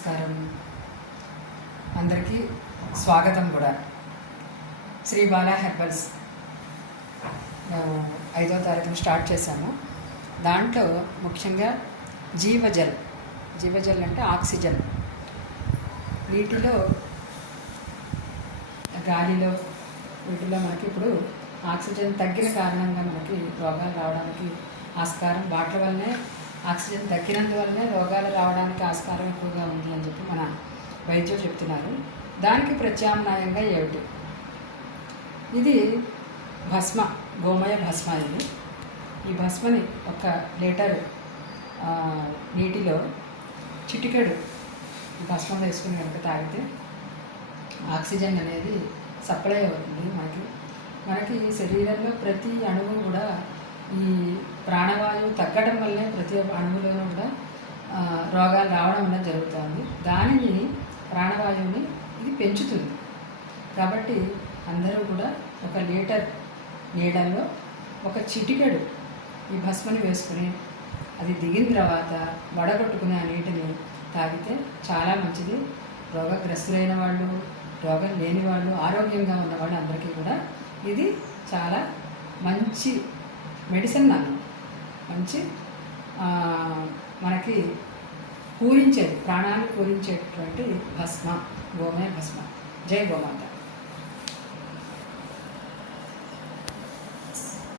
నమస్కారం. అందరికీ స్వాగతం కూడా. శ్రీ బాలా హెర్బల్స్ మేము 5వ తారీఖున స్టార్ట్ చేశాము. దాంట్లో ముఖ్యంగా జీవజల్ అంటే ఆక్సిజన్. నీటిలో, గాలిలో, వీటిలో మనకి ఇప్పుడు ఆక్సిజన్ తగ్గిన కారణంగా మనకి రోగాలు రావడానికి ఆస్కారం, వాటి వల్లనే ఆక్సిజన్ తగ్గినందువల్లనే రోగాలు రావడానికి ఆస్కారం ఎక్కువగా ఉంది అని చెప్పి మన వైద్యులు చెప్తున్నారు. దానికి ప్రత్యామ్నాయంగా ఏమిటి? ఇది భస్మ, గోమయ భస్మ. ఇది ఈ భస్మని 1 లీటర్ నీటిలో చిటికెడు భస్మం వేసుకుని కనుక తాగితే ఆక్సిజన్ అనేది సప్లై అవుతుంది. మనకి శరీరంలో ప్రతి అణువు కూడా ఈ ప్రాణవాయువు తగ్గడం వల్లే ప్రతి అణువులోనూ కూడా రోగాలు రావడం అనేది జరుగుతుంది. దానిని ప్రాణవాయువుని ఇది పెంచుతుంది. కాబట్టి అందరూ కూడా 1 లీటర్ నీళ్ళల్లో 1 చిటికెడు ఈ భస్మని వేసుకుని అది దిగిన తర్వాత వడగొట్టుకుని ఆ నీటిని తాగితే చాలా మంచిది. రోగగ్రస్తులైన వాళ్ళు, రోగం లేని వాళ్ళు, ఆరోగ్యంగా ఉన్న వాళ్ళు అందరికీ కూడా ఇది చాలా మంచి మెడిసిన్. మంచి మనకి పూరించేది, ప్రాణాన్ని పూరించేటటువంటి భస్మ, గోమయ భస్మ. జై గోమాత.